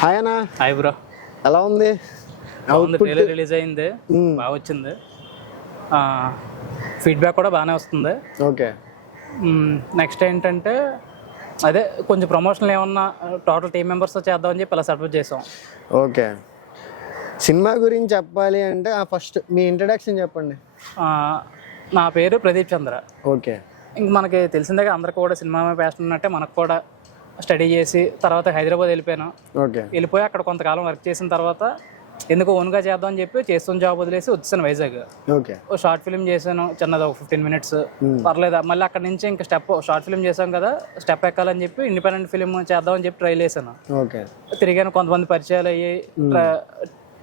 Hi అన్న. Hi bro. ఎలా ఉంది? ట్రైలర్ రిలీజ్ అయింది, బాగా వచ్చింది. ఫీడ్బ్యాక్ కూడా బాగానే వస్తుంది. ఓకే. నెక్స్ట్ ఏంటంటే అదే కొంచెం ప్రమోషన్లు ఏమన్నా టోటల్ టీం మెంబర్స్తో చేద్దామని చెప్పి అలా సెటప్ చేసాం. ఓకే. సినిమా గురించి చెప్పాలి అంటే ఫస్ట్ మీ ఇంట్రడక్షన్ చెప్పండి. నా పేరు ప్రదీప్ చంద్ర. ఓకే. ఇంక మనకి తెలిసిందే అందరికి కూడా సినిమా ప్యాషన్ ఉన్నట్టే మనకు కూడా స్టడీ చేసి తర్వాత హైదరాబాద్ వెళ్ళిపోయాను. ఓకే. వెళ్ళిపోయి అక్కడ కొంతకాలం వర్క్ చేసిన తర్వాత ఎందుకు ఓన్గా చేద్దాం అని చెప్పి చేస్తున్న జాబ్ వదిలేసి వచ్చాను వైజాగ్. ఓకే. ఓ షార్ట్ ఫిల్మ్ చేశాను, చిన్నది, ఒక 15 minutes, పర్లేదు. మళ్ళీ అక్కడ నుంచి ఇంకా షార్ట్ ఫిల్మ్ చేశాం కదా, స్టెప్ ఎక్కాలని చెప్పి ఇండిపెండెంట్ ఫిల్మ్ చేద్దామని చెప్పి ట్రైల్ చేశాను. ఓకే. తిరిగాను, కొంతమంది పరిచయాలు అయ్యి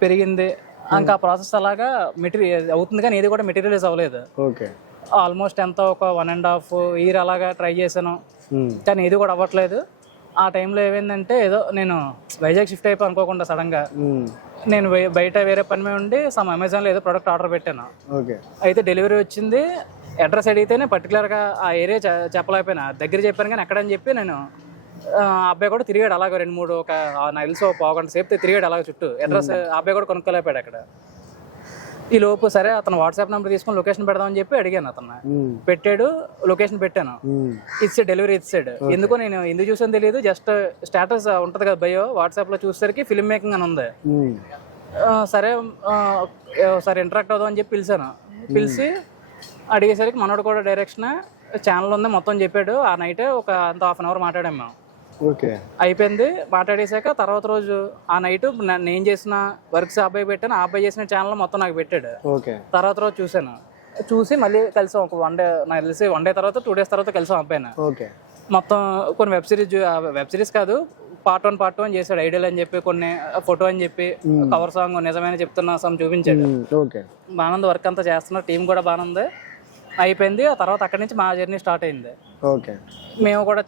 పెరిగింది. ఇంకా ఆ ప్రాసెస్ అలాగా మెటీరియల్ అవుతుంది కానీ ఏది కూడా మెటీరియలైజ్ అవ్వలేదు. ఓకే. ఆల్మోస్ట్ ఎంత ఒక 1.5 year అలాగా ట్రై చేశాను కానీ ఏది కూడా అవ్వట్లేదు. ఆ టైంలో ఏమైందంటే ఏదో నేను వైజాగ్ షిఫ్ట్ అయిపోయి అనుకోకుండా సడన్గా నేను బయట వేరే పని మీద ఉండి అమెజాన్లో ఏదో ప్రోడక్ట్ ఆర్డర్ పెట్టాను. అయితే డెలివరీ వచ్చింది. అడ్రస్ అడిగితేనే పర్టికులర్గా ఆ ఏరియా చెప్పలేకపోయినా, దగ్గర చెప్పాను కానీ ఎక్కడని చెప్పి నేను అబ్బాయి కూడా తిరిగాడు అలాగే 2-3 నాకు తెలిసి 1.5 గంట సేపు తిరిగాడు అలాగే చుట్టూ. అడ్రస్ అబ్బాయి కూడా కొనుక్కోలేకపోయాడు అక్కడ. ఈ లోపు సరే అతను వాట్సాప్ నెంబర్ తీసుకొని లొకేషన్ పెడదామని చెప్పి అడిగాను. అతను పెట్టాడు, లొకేషన్ పెట్టాను, ఇచ్చాడు, డెలివరీ ఇచ్చాడు. ఎందుకో నేను ఎందుకు చూసాను తెలియదు, జస్ట్ స్టేటస్ ఉంటుంది కదా బయో, వాట్సాప్లో చూసేసరికి ఫిల్మ్ మేకింగ్ అని ఉంది. సరే సరే ఇంటరాక్ట్ అవుదాం అని చెప్పి పిలిచాను. పిలిచి అడిగేసరికి మనోడు కూడా డైరెక్షన్ ఛానల్ ఉంది మొత్తం చెప్పాడు. ఆ నైటే ఒక 1/2 hour మాట్లాడాము మేము. ఓకే. అయిపోయింది. మాట్లాడేసాక తర్వాత రోజు ఆ నైట్ నేను చేసిన వర్క్స్ అబ్బాయి పెట్టాను, ఆ అబ్బాయి చేసిన ఛానల్ మొత్తం నాకు పెట్టాడు. తర్వాత రోజు చూసాను, చూసి మళ్ళీ కలిసాం. ఒక 1 day, నాకు తెలిసి 1 day తర్వాత 2 days తర్వాత కలిసాం అబ్బాయిని. మొత్తం కొన్ని వెబ్ సిరీస్ కాదు, part 1 అని చేశాడు. ఐడియల్ అని చెప్పి, కొన్ని ఫోటో అని చెప్పి, కవర్ సాంగ్, నిజమైన చెప్తున్నా సమ్ చూపించాడు. బాగుంది, వర్క్ అంతా చేస్తున్నారు, టీం కూడా బాగుంది. అయిపోయింది. ఆ తర్వాత అక్కడి నుంచి మా జర్నీ స్టార్ట్ అయింది. మేము కూడా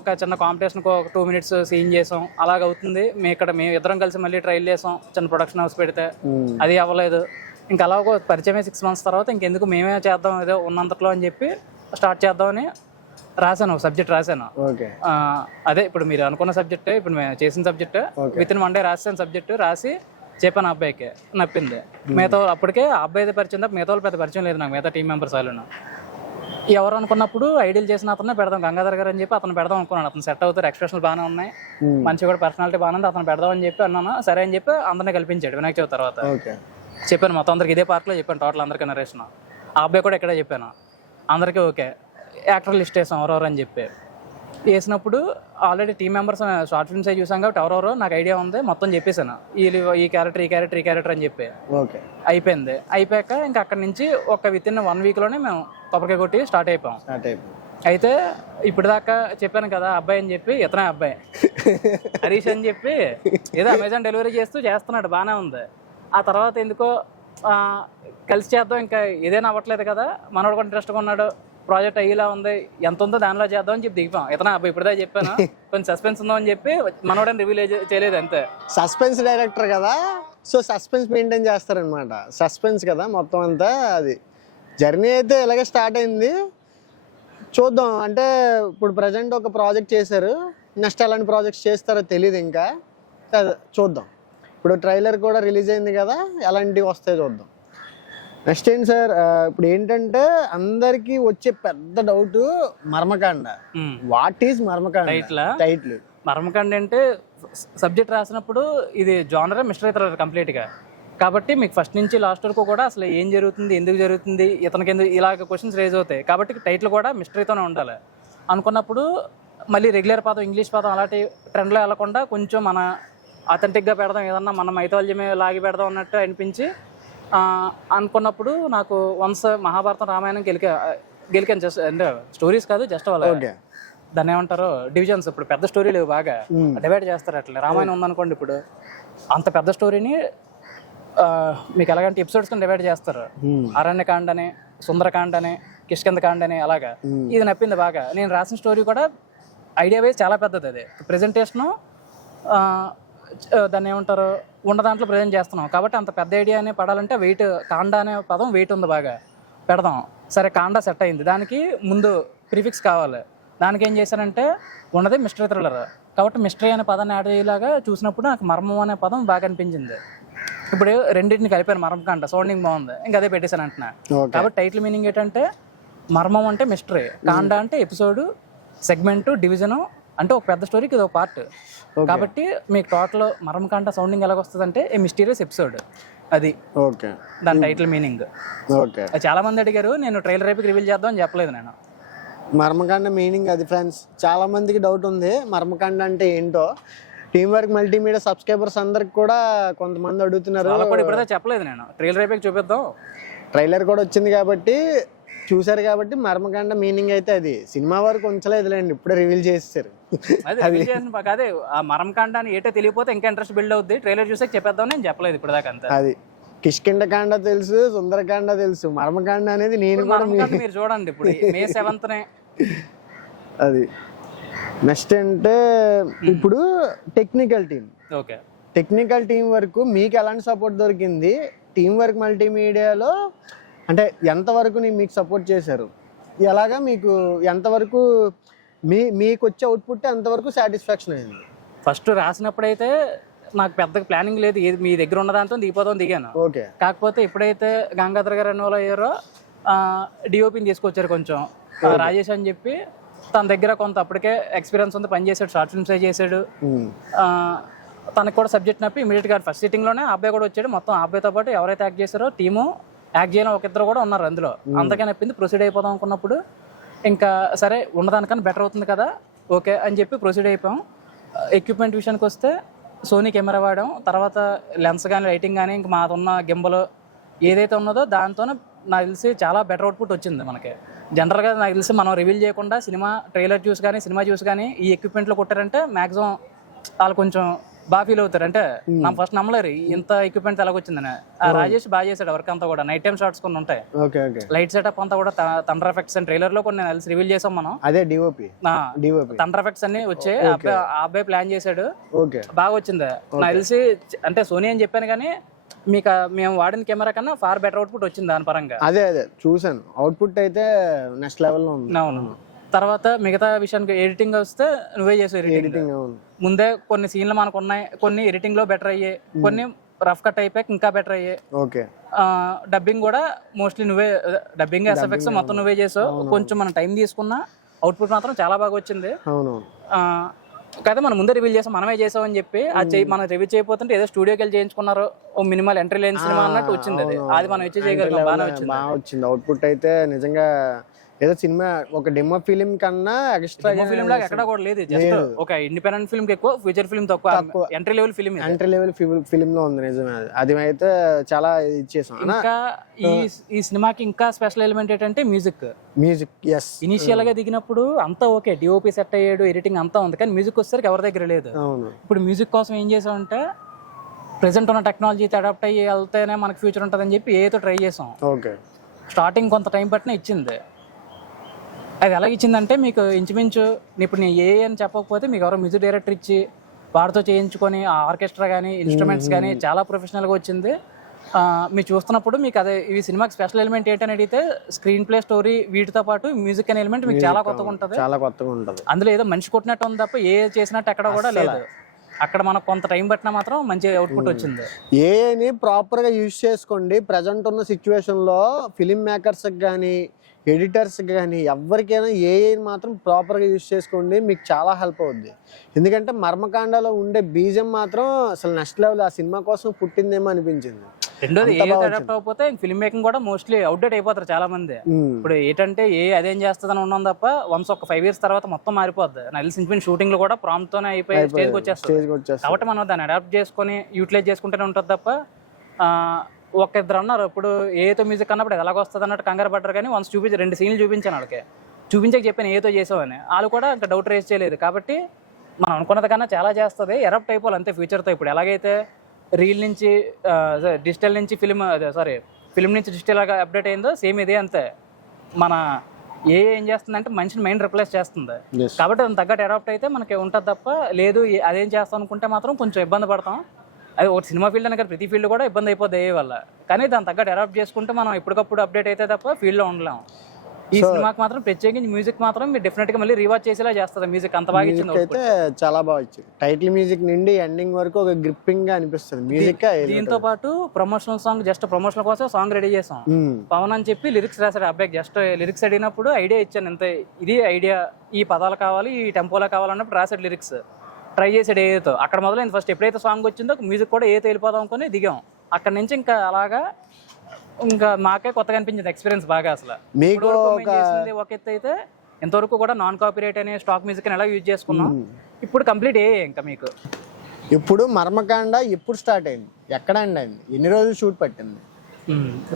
ఒక చిన్న కాంపిటీషన్కి ఒక 2 minutes సీన్ చేసాం. అలాగ అవుతుంది. మేము ఇద్దరం కలిసి మళ్ళీ ట్రైల్ చేసాం చిన్న ప్రొడక్షన్ హౌస్ పెడితే, అది అవ్వలేదు. ఇంకా అలాగ పరిచయమే 6 months తర్వాత ఇంకెందుకు మేమే చేద్దాం ఏదో ఉన్నంతలో అని చెప్పి స్టార్ట్ చేద్దామని రాశాను, ఒక సబ్జెక్ట్ రాశాను. అదే ఇప్పుడు మీరు అనుకున్న సబ్జెక్టే, ఇప్పుడు మేము చేసిన సబ్జెక్ట్. విత్ ఇన్ 1 day రాసాను సబ్జెక్టు. రాసి చెప్పాను అబ్బాయికి, నప్పింది. మిగతా అప్పటికే ఆ అబ్బాయి పరిచయం తప్ప మిగతా వాళ్ళు పెద్ద పరిచయం లేదు నాకు, మిగతా టీం మెంబర్స్ వాళ్ళను. ఎవరు అనుకున్నప్పుడు ఐడియల్ చేసిన అతనే పెడదాం, గంగాధర్ గారు అని చెప్పి అతను పెడదాం అనుకున్నాను. అతను సెట్ అవుతారు, ఎక్స్ప్రెషన్లు బాగానే ఉన్నాయి, మంచి కూడా పర్సనాలిటీ బాగానే ఉంది, అతను పెడదాం అని చెప్పి అన్నాను. సరే అని చెప్పి అందరినీ కల్పించాడు. వినాయక చవితి తర్వాత చెప్పాను మొత్తం అందరికి, ఇదే పార్క్లో చెప్పాను టోటల్ అందరికీ నరేషన్. ఆ అబ్బాయి కూడా ఇక్కడే చెప్పాను. అందరికీ ఓకే. యాక్టర్ లిస్ట్ వేసాం ఎవరెవరు అని చెప్పి. వేసినప్పుడు already team members short films అవి చూసాం కాబట్టి ఎవరెవరో నాకు ఐడియా ఉంది, మొత్తం చెప్పేసాను. ఈ క్యారెక్టర్ అని చెప్పి అయిపోయింది. అయిపోయాక ఇంకా అక్కడి నుంచి ఒక విత్ ఇన్ 1 weekలోనే మేము కొబ్బరికాయ కొట్టి స్టార్ట్ అయిపోయాం. అయితే ఇప్పుడు దాకా చెప్పాను కదా అబ్బాయి అని చెప్పి, ఇతనే అబ్బాయి హరీష్ అని చెప్పి ఏదో అమెజాన్ డెలివరీ చేస్తున్నాడు, బాగానే ఉంది. ఆ తర్వాత ఎందుకో కలిసి చేద్దాం, ఇంకా ఏదైనా అవ్వట్లేదు కదా, మనోడు కూడా ఇంట్రెస్ట్గా ఉన్నాడు, ప్రాజెక్ట్ అయ్యేలా ఉంది, ఎంత ఉందో దానిలో చేద్దాం అని చెప్పి దిగిపోయాం. ఇతనే అబ్బాయి. ఇప్పుడుదా చెప్పాను కొంచెం సస్పెన్స్ ఉందో అని చెప్పి మనోడని రివీల్ చేయలేదు, అంతే. సస్పెన్స్ డైరెక్టర్ కదా, సో సస్పెన్స్ మెయింటైన్ చేస్తారనమాట. సస్పెన్స్ కదా మొత్తం అంతా. అది జర్నీ అయితే ఇలాగే స్టార్ట్ అయింది. చూద్దాం. అంటే ఇప్పుడు ప్రజెంట్ ఒక ప్రాజెక్ట్ చేశారు, నెక్స్ట్ ఎలాంటి ప్రాజెక్ట్స్ చేస్తారో తెలియదు ఇంకా, చూద్దాం. ఇప్పుడు ట్రైలర్ కూడా రిలీజ్ అయింది కదా, ఎలాంటివి వస్తాయో చూద్దాం. నెక్స్ట్ ఏంటి సార్, ఇప్పుడు ఏంటంటే అందరికి వచ్చే పెద్ద doubt Marmakanda. What is Marmakanda? Title Marmakanda అంటే సబ్జెక్ట్ రాసినప్పుడు ఇది జానర్ మిస్టరీ థ్రిల్లర్ కంప్లీట్గా. కాబట్టి మీకు ఫస్ట్ నుంచి లాస్ట్ వరకు కూడా అసలు ఏం జరుగుతుంది, ఎందుకు జరుగుతుంది, ఇతనికి ఎందుకు ఇలాగ క్వశ్చన్స్ రేజ్ అవుతాయి. కాబట్టి టైటిల్ కూడా మిస్టరీతోనే ఉండాలి అనుకున్నప్పుడు మళ్ళీ రెగ్యులర్ పదం, ఇంగ్లీష్ పదం అలాంటి ట్రెండ్లో వెళ్ళకుండా కొంచెం మన అథెంటిక్గా పెడదాం, ఏదన్నా మన మైథాలజీ లాగి పెడదాం అన్నట్టు అనిపించి అనుకున్నప్పుడు నాకు వన్స్ మహాభారతం, రామాయణం గెలికాను. జస్ట్ అంటే స్టోరీస్ కాదు, జస్ట్ వాళ్ళ దాన్ని ఏమంటారు డివిజన్స్. ఇప్పుడు పెద్ద స్టోరీ లేవు, బాగా డివైడ్ చేస్తారు. అట్లా రామాయణం ఉందనుకోండి, ఇప్పుడు అంత పెద్ద స్టోరీని మీకు ఎలాగంటే ఎపిసోడ్స్ కింద డివైడ్ చేస్తారు. అరణ్యకాండ అని, సుందరకాండ అని, కిష్కింధకాండ అని, అలాగా. ఇది నప్పింది బాగా. నేను రాసిన స్టోరీ కూడా ఐడియా వైజ్ చాలా పెద్దది. అది ప్రెజెంటేషను దాన్ని ఏమంటారు ఉన్న దాంట్లో ప్రజెంట్ చేస్తున్నాం కాబట్టి అంత పెద్ద ఐడియానే పడాలంటే వెయిట్, కాండ అనే పదం వెయిట్ ఉంది, బాగా పెడదాం. సరే కాండ సెట్ అయింది, దానికి ముందు ప్రిఫిక్స్ కావాలి. దానికి ఏం చేశానంటే ఉన్నది మిస్టరీ థ్రిల్లర్, కాబట్టి మిస్టరీ అనే పదాన్ని యాడ్ అయ్యేలాగా చూసినప్పుడు నాకు మర్మం అనే పదం బాగా అనిపించింది. ఇప్పుడు రెండింటిని కలిపాను, మర్మకాండ సౌండింగ్ బాగుంది, ఇంకా అదే పెట్టేశాను అంటున్నా. కాబట్టి టైటిల్ మీనింగ్ ఏంటంటే మర్మం అంటే మిస్టరీ, కాండ అంటే ఎపిసోడ్, సెగ్మెంట్, డివిజన్ అంటే ఒక పెద్ద స్టోరీకి ఇది ఒక పార్ట్. కాబట్టి మీకు టోటల్ మర్మకాండ సౌండింగ్ ఎలాగొస్తుంది అంటే ఏ మిస్టీరియస్ ఎపిసోడ్, అది ఓకే దాని టైటిల్ మీనింగ్. ఓకే, చాలా మంది అడిగారు, నేను ట్రైలర్ రేపు రివీల్ చేద్దాం అని చెప్పలేదు నేను. మర్మకాండ మీనింగ్ అది ఫ్రెండ్స్. చాలా మందికి డౌట్ ఉంది మర్మకాండ అంటే ఏంటో. టీమ్ వర్క్ మల్టీమీడియా సబ్స్క్రైబర్స్ అందరికి కూడా కొంతమంది అడుగుతున్నారు. ఇప్పుడైతే చెప్పలేదు నేను, ట్రైలర్ రేపే చూపిద్దాం. ట్రైలర్ కూడా వచ్చింది కాబట్టి చూసారు కాబట్టి మర్మకాండ మీనింగ్ అయితే అది. సినిమా వరకు ఉంచలేదులేండి, ఇప్పుడే రివీల్ చేసేసారు. అదే ఆ మర్మకాండ అని ఏటో తెలియపోతే ఇంకా ఇంట్రెస్ట్ బిల్డ్ అవుద్ది. ట్రైలర్ చూసాక చెప్పేద్దాం, నేను చెప్పలేదు ఇప్పుడు దాకా అంతా. అది కిష్కిండకాండ తెలుసు, సుందరకాండ తెలుసు, మర్మకాండ అనేది నేను కూడా మీరు చూడండి ఇప్పుడు May 7th అది. నెక్స్ట్ అంటే ఇప్పుడు technical team. Okay, technical team వరకు మీకు ఎలాంటి సపోర్ట్ దొరికింది? టీం వర్క్ మల్టీమీడియాలో అంటే ఎంతవరకు మీకు సపోర్ట్ చేశారు? ఎలాగా మీకు ఎంతవరకు మీకు వచ్చే అవుట్పుట్ ఎంతవరకు సాటిస్ఫాక్షన్ అయింది? ఫస్ట్ రాసినప్పుడైతే నాకు పెద్ద ప్లానింగ్ లేదు, ఏది మీ దగ్గర ఉన్న దాంతో దిగాను. ఓకే, కాకపోతే ఎప్పుడైతే గంగాధర్ గారు అనే వాళ్ళు అయ్యారో డిఓపిని తీసుకొచ్చారు కొంచెం, రాజేష్ అని చెప్పి. తన దగ్గర కొంత అప్పటికే ఎక్స్పీరియన్స్ ఉంది, పని చేశాడు, షార్ట్ ఫిల్మ్స్ చేశాడు. తనకు కూడా సబ్జెక్ట్ నప్పి ఇమీడియట్గా ఫస్ట్ సిట్టింగ్లోనే అబ్బాయి కూడా వచ్చాడు. మొత్తం అబ్బాయితో పాటు ఎవరైతే యాక్ట్ చేశారో టీము యాక్ట్ చేయడం ఒక ఇద్దరు కూడా ఉన్నారు అందులో. అంతకే నప్పింది, ప్రొసీడ్ అయిపోదాం అనుకున్నప్పుడు ఇంకా సరే ఉన్నదానికన్నా బెటర్ అవుతుంది కదా ఓకే అని చెప్పి ప్రొసీడ్ అయిపోయాం. ఎక్విప్మెంట్ విషయానికి వస్తే సోనీ కెమెరా వాడాం. తర్వాత లెన్స్ కానీ లైటింగ్ కానీ ఇంకా మాకున్న గింబల్ ఏదైతే ఉన్నదో దాంతోనే నాకు తెలిసి చాలా బెటర్ అవుట్పుట్ వచ్చింది మనకి. జనరల్గా నాకు తెలిసి మనం రివీల్ చేయకుండా సినిమా ట్రైలర్ చూసి కానీ సినిమా చూసి కానీ ఈ ఎక్విప్మెంట్లో కొట్టారంటే మ్యాక్సిమం వాళ్ళు కొంచెం బాగా ఫీల్ అవుతారు. అంటే నా ఫస్ట్ నమ్మలేరు ఇంత ఎక్విప్మెంట్ ఎలాగొచ్చిందని. రాజేష్ బాగా చేశాడు వర్క్ అంతా కూడా. నైట్ టైం షాట్స్ కొన్ని ఉంటాయి, లైట్ సెటప్ అంతా కూడా థండర్ ఎఫెక్ట్స్ అని ట్రైలర్ లో కొన్ని రివీల్ చేసాం మనం. అదే డిఓపి థండర్ ఎఫెక్ట్స్ అన్ని వచ్చాయి. ఆ అబ్బాయి ప్లాన్ చేశాడు, బాగా వచ్చింది నాకు తెలిసి. అంటే సోనీ అని చెప్పాను కానీ మీకు మేము వాడిన కెమెరా కన్నా ఫార్ బెటర్ అవుట్పుట్ వచ్చింది దాని పరంగా. అదే చూసాను, అవుట్పుట్ అయితే నెక్స్ట్ లెవెల్లో ఉంది. అవును. తర్వాత మిగతా విషయానికి ఎడిటింగ్ వస్తే నువ్వే చేసావు ఎడిటింగ్. ముందే కొన్ని సీన్లు మనకు ఉన్నాయి, కొన్ని ఎడిటింగ్ లో బెటర్ అయ్యాయి, కొన్ని రఫ్ కట్ అయిపోయాక ఇంకా బెటర్ అయ్యాయి. డబ్బింగ్ కూడా మోస్ట్లీ నువ్వే, డబ్బింగ్ ఎస్ఎఫ్ఎక్స్ మొత్తం నువ్వే చేసావు. కొంచెం మనం టైం తీసుకున్నా అవుట్పుట్ మాత్రం చాలా బాగా వచ్చింది. కదా మనం ముందే రివీల్ చేసాం, మనమే చేసాం అని చెప్పి అది మనం రివీల్ చేయకపోతుంటే ఏదో స్టూడియోకి వెళ్ళి చేయించుకున్నారు, ఓ మినిమల్ ఎంట్రీ లేని సినిమా అన్నట్టు వచ్చింది. అది మనం ఇచ్చి చేయగలిగాం, బాగా వచ్చింది అవుట్పుట్ అయితే. నిజంగా ఏదో సినిమా ఒక డెమో ఫిలిం కన్నా ఎక్స్ట్రా ఫిలిం లాగా ఎక్కడ కూడా లేదు. జస్ట్ ఒక ఇండిపెండెంట్ ఫిల్మ్ కి ఎక్కువ, ఫీచర్ ఫిల్మ్ తక్కువ, ఎంట్రీ లెవెల్ ఫిలిం లో ఉంది. నిజమే, అది అయితే చాలా ఇచ్చేసాం. ఇంకా ఈ సినిమాకి ఇంకా స్పెషల్ ఎలిమెంట్ ఏంటంటే మ్యూజిక్. ఎస్, ఇనిషియల్ గా దిగినప్పుడు అంతా ఓకే, డిఓపి సెట్ అయ్యాడు, ఎడిటింగ్ అంతా ఉంది, కానీ మ్యూజిక్ వచ్చేసరికి ఎవరి దగ్గర లేదు. ఇప్పుడు మ్యూజిక్ కోసం ఏం చేసామంటే ప్రెసెంట్ ఉన్న టెక్నాలజీతో అడాప్ట్ అయ్యి వెళ్తేనే మనకి ఫ్యూచర్ ఉంటుందని చెప్పి ఏతో ట్రై చేసాం. స్టార్టింగ్ కొంత టైం పట్టిన ఇచ్చింది. అది ఎలా ఇచ్చిందంటే మీకు ఇంచుమించు ఇప్పుడు నేను ఏ అని చెప్పకపోతే మీకు ఎవరో మ్యూజిక్ డైరెక్టర్ ఇచ్చి వాడితో చేయించుకొని ఆ ఆర్కెస్ట్రా కానీ ఇన్స్ట్రుమెంట్స్ కానీ చాలా ప్రొఫెషనల్గా వచ్చింది. మీరు చూస్తున్నప్పుడు మీకు అదే ఈ సినిమాకి స్పెషల్ ఎలిమెంట్ ఏంటని అడిగితే స్క్రీన్ ప్లే, స్టోరీ, వీటితో పాటు మ్యూజిక్ అనే ఎలిమెంట్ మీకు చాలా కొత్తగా ఉంటుంది. అందులో ఏదో మనిషి కొట్టినట్టు ఉంది తప్ప ఏ చేసినట్టు ఎక్కడ కూడా లేదు. అక్కడ మనకు కొంత టైం పట్టినా మాత్రం మంచి అవుట్పుట్ వచ్చింది. ఏని ప్రాపర్గా యూజ్ చేసుకోండి. ప్రజెంట్ ఉన్న సిచ్యువేషన్లో ఫిలిం మేకర్స్ కానీ ఎడిటర్స్ కానీ ఎవరికైనా ఏఐని మాత్రం ప్రాపర్గా యూజ్ చేసుకోండి, మీకు చాలా హెల్ప్ అవుద్ది. ఎందుకంటే మర్మకాండలో ఉండే బీజం మాత్రం అసలు నెక్స్ట్ లెవెల్, ఆ సినిమా కోసం పుట్టిందేమో అనిపించింది. రెండోది ఏ అడాప్ట్ అవ్వకపోతే ఫిల్మ్ మేకింగ్ కూడా మోస్ట్లీ అవుట్డేట్ అయిపోతారు చాలా మంది. ఇప్పుడు ఏంటంటే అదేం చేస్తుందని ఉన్నాం తప్ప వన్స్ ఒక 5 years తర్వాత మొత్తం మారిపోద్ది. నాకు తెలిసిన షూటింగ్ లో కూడా ప్రాంప్ట్ తోనే అయిపోయి స్టేజ్కి వచ్చేస్తుంది. కాబట్టి మనం దాన్ని అడాప్ట్ చేసుకొని యూటిలైజ్ చేసుకుంటూనే ఉంటుంది తప్ప ఒక ఇద్దరు అన్నారు ఇప్పుడు ఏతో మ్యూజిక్ అన్నప్పుడు ఎలాగ వస్తుంది అన్నట్టు కంగారు పడ్డారు. కానీ వన్స్ 2 సీన్లు చూపించాను వాళ్ళకి, చూపించాక చెప్పాను ఏతో చేసావని. వాళ్ళు కూడా ఇంకా డౌట్ రేస్ చేయలేదు. కాబట్టి మనం అనుకున్నది కన్నా చాలా చేస్తుంది, ఎరప్ట్ అయిపోవాలి అంతే ఫ్యూచర్తో. ఇప్పుడు ఎలాగైతే రీల్ నుంచి డిజిటల్ నుంచి ఫిల్మ్ నుంచి డిజిటల్ అప్డేట్ అయిందో సేమ్ ఇదే అంతే. మన ఏం చేస్తుందంటే మనిషిని మైండ్ రిప్లేస్ చేస్తుంది. కాబట్టి దాని తగ్గట్టు అడాప్ట్ అయితే మనకి ఉంటుంది తప్ప లేదు అదేం చేస్తాం అనుకుంటే మాత్రం కొంచెం ఇబ్బంది పడతాం. అది ఒక సినిమా ఫీల్డ్ అని కదా, ప్రతి ఫీల్డ్ కూడా ఇబ్బంది అయిపోద్ది ఏ వల్ల. కానీ దాని తగ్గట్టు అడాప్ట్ చేసుకుంటే మనం ఎప్పటికప్పుడు అప్డేట్ అయితే తప్ప ఫీల్డ్లో ఉండలేం. ఈ సినిమాకి మాత్రం ప్రత్యేకించి మ్యూజిక్ మాత్రం మీరు డెఫినెట్ గా మళ్ళీ రీవాచ్ చేసేలా చేస్తుంది. మ్యూజిక్ అంత బాగా ఇచ్చింది. అయితే చాలా బాగా ఇచ్చింది. టైటిల్ మ్యూజిక్ నుండి ఎండింగ్ వరకు ఒక గ్రిప్పింగ్ గా అనిపిస్తుంది మ్యూజిక్. దీంతో పాటు ప్రమోషనల్ సాంగ్, జస్ట్ ప్రమోషనల్ కోసం సాంగ్ రెడీ చేసాం. పవన్ అని చెప్పి లిరిక్స్ రాశాడు అబ్బాయికి. జస్ట్ లిరిక్స్ అడిగినప్పుడు ఐడియా ఇచ్చాను, ఇంత ఇది ఐడియా, ఈ పదాలు కావాలి, ఈ టెంపోలో కావాలన్నప్పుడు రాశాడు లిరిక్స్. ట్రై చేసాడు ఏతో. అక్కడ మొదలైంది ఫస్ట్. ఎప్పుడైతే సాంగ్ వచ్చిందో మ్యూజిక్ కూడా ఏతో వెళ్ళిపోదాం అనుకుని దిగాం. అక్కడ నుంచి ఇంకా అలాగా ఇంకా మాకే కొత్తగా అనిపించింది ఎక్స్పీరియన్స్ బాగా. అసలు మీకు ఒక ఎత్తు అయితే ఇంతవరకు కూడా నాన్ కాపీరైట్ అనే స్టాక్ మ్యూజిక్ ఎలా యూజ్ చేసుకున్నాం. ఇప్పుడు కంప్లీట్ ఇంకా మీకు ఇప్పుడు మర్మకాండ ఎప్పుడు స్టార్ట్ అయింది, ఎక్కడ అండి, ఎన్ని రోజులు షూట్ పట్టింది?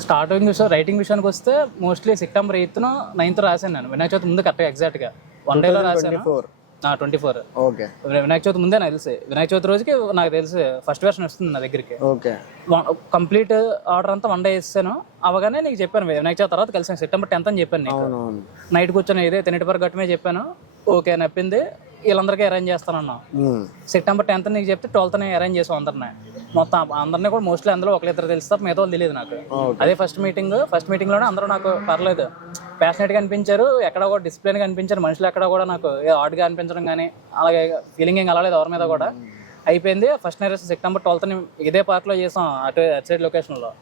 స్టార్టింగ్ రైటింగ్ విషయానికి వస్తే మోస్ట్లీ సెప్టెంబర్ 8th 9th రాశాను నేను. వినాయక చవితి ముందు కరెక్ట్గా ఎగ్జాక్ట్గా 1 day లో రాశాను. 24. ఓకే. వినాయక చవితి ముందే నాకు తెలిసి. వినాయక చవితి రోజుకి నాకు తెలిసి ఫస్ట్ వెర్షన్ వస్తుంది నా దగ్గరికి. ఓకే. కంప్లీట్ ఆర్డర్ అంతా 1 day ఇస్తాను. అవగానే నీకు చెప్పాను వినాయక చవితి తర్వాత కలిసాను. September 10th అని చెప్పాను నీకు. నైట్ కూర్చొని ఇదే తెన్నిటిపర గట్టమే చెప్పాను. ఓకే నప్పింది. వీళ్ళందరికీ అరేంజ్ చేస్తానన్నా. September 10th నీకు చెప్తే 12th అరేంజ్ చేసాం అందరినీ. మొత్తం అందరినీ కూడా మోస్ట్లీ అందులో ఒకరిద్దరు తెలుస్తా, మిగతా వాళ్ళు తెలియదు నాకు. అదే ఫస్ట్ మీటింగ్ లోనే అందరూ నాకు పర్లేదు ప్యాషనెట్ గా అనిపించారు. ఎక్కడ కూడా డిసిప్లిన్ గా అనిపించారు మనుషులు. ఎక్కడ కూడా నాకు ఆర్డ్ గా అనిపించడం కానీ అలాగే ఫీలింగ్ ఏం కలలేదు ఎవరి మీద కూడా. అయిపోయింది. ఫస్ట్ నైట్ September 12th ఇదే పార్క్ లో చేసాం. అటు సైడ్ లొకేషన్ లో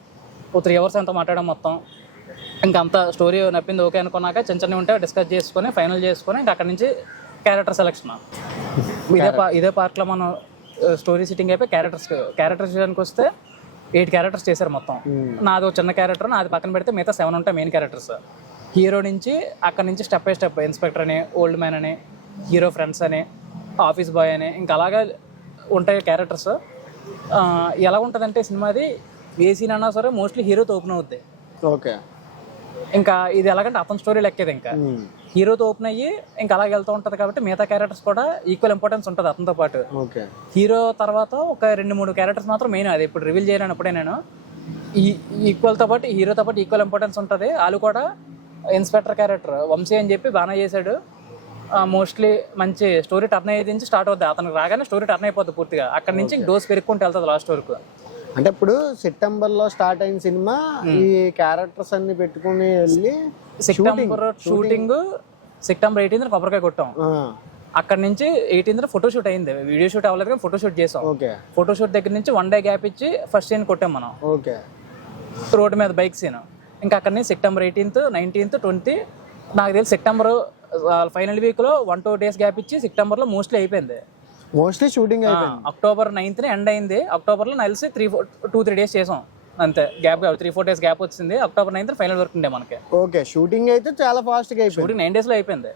3 hours ఎంతో మాట్లాడాం మొత్తం. ఇంకంతా స్టోరీ నప్పింది ఓకే అనుకున్నాక చిన్న ఉంటే డిస్కస్ చేసుకొని ఫైనల్ చేసుకొని ఇంకా అక్కడ నుంచి క్యారెక్టర్ సెలెక్షన్. ఇదే పార్క్ లో మనం స్టోరీ సిట్టింగ్ అయిపోయి క్యారెక్టర్స్ విషయానికి వస్తే 8 క్యారెక్టర్స్ చేశారు మొత్తం. నాది ఒక చిన్న క్యారెక్టర్, నాది పక్కన పెడితే మిగతా 7 ఉంటాయి మెయిన్ క్యారెక్టర్స్. హీరో నుంచి అక్కడ నుంచి స్టెప్ బై స్టెప్ ఇన్స్పెక్టర్ అని, ఓల్డ్ మ్యాన్ అని, హీరో ఫ్రెండ్స్ అని, ఆఫీస్ బాయ్ అని, ఇంకా అలాగా ఉంటాయి క్యారెక్టర్స్. ఎలా ఉంటుందంటే సినిమాది ఏ సీన్ అన్నా సరే మోస్ట్లీ హీరోతో ఓపెన్ అవుద్ది. ఓకే. ఇంకా ఇది ఎలాగంటే అతని స్టోరీ లెక్కేది. ఇంకా హీరోతో ఓపెన్ అయ్యి ఇంకా అలాగే వెళ్తూ ఉంటుంది కాబట్టి మిగతా క్యారెక్టర్స్ కూడా ఈక్వల్ ఇంపార్టెన్స్ ఉంటుంది అతనితో పాటు. హీరో తర్వాత ఒక 2-3 క్యారెక్టర్స్ మాత్రం మెయిన్. అది ఇప్పుడు రివీల్ చేయనప్పుడే నేను ఈక్వల్తో పాటు హీరోతో పాటు ఈక్వల్ ఇంపార్టెన్స్ ఉంటుంది. వాళ్ళు కూడా ఇన్స్పెక్టర్ క్యారెక్టర్ వంశీ అని చెప్పి బాగా చేశాడు. మోస్ట్లీ మంచి స్టోరీ టర్న్ అయ్యేది నుంచి స్టార్ట్ అవుతుంది. అతనికి రాగానే స్టోరీ టర్న్ అయిపోద్ది పూర్తిగా. అక్కడ నుంచి డోస్ పెరుక్కుంటూ వెళ్తుంది లాస్ట్ వరకు. అంటే ఇప్పుడు సెప్టెంబర్ లో స్టార్ట్ అయిన సినిమా ఈ క్యారెక్టర్స్ అన్ని పెట్టుకుని వెళ్ళి షూటింగ్ September 18th కొబ్బరికాయ కొట్టాం. అక్కడ నుంచి 18th ఫోటోషూట్ అయింది. వీడియో షూట్ అవ్వలేదు కానీ ఫోటోషూట్ చేసాం. ఫోటోషూట్ దగ్గర నుంచి 1 day గ్యాప్ ఇచ్చి ఫస్ట్ సీన్ కొట్టాం మనం. రోడ్డు మీద బైక్ సీన్. ఇంకా అక్కడ నుంచి September 18th 19th 20 నాకు తెలిసి సెప్టెంబర్ ఫైనల్ వీక్ లో 1-2 days గ్యాప్ ఇచ్చి సెప్టెంబర్ లో మోస్ట్లీ అయిపోయింది. మోస్ట్లీ షూటింగ్ అయిపోయింది. October 9th ఎండ్ అయింది. అక్టోబర్ లో కలిసి 2-3 days చేసాం అంతే. గ్యాప్ 3-4 days గ్యాప్ వచ్చింది. October 9th ఫైనల్ వర్క్ ఉండే మనకి. ఓకే. షూటింగ్ అయితే చాలా ఫాస్ట్ గా అయిపోయింది. షూటింగ్ 9 days లో అయిపోయింది.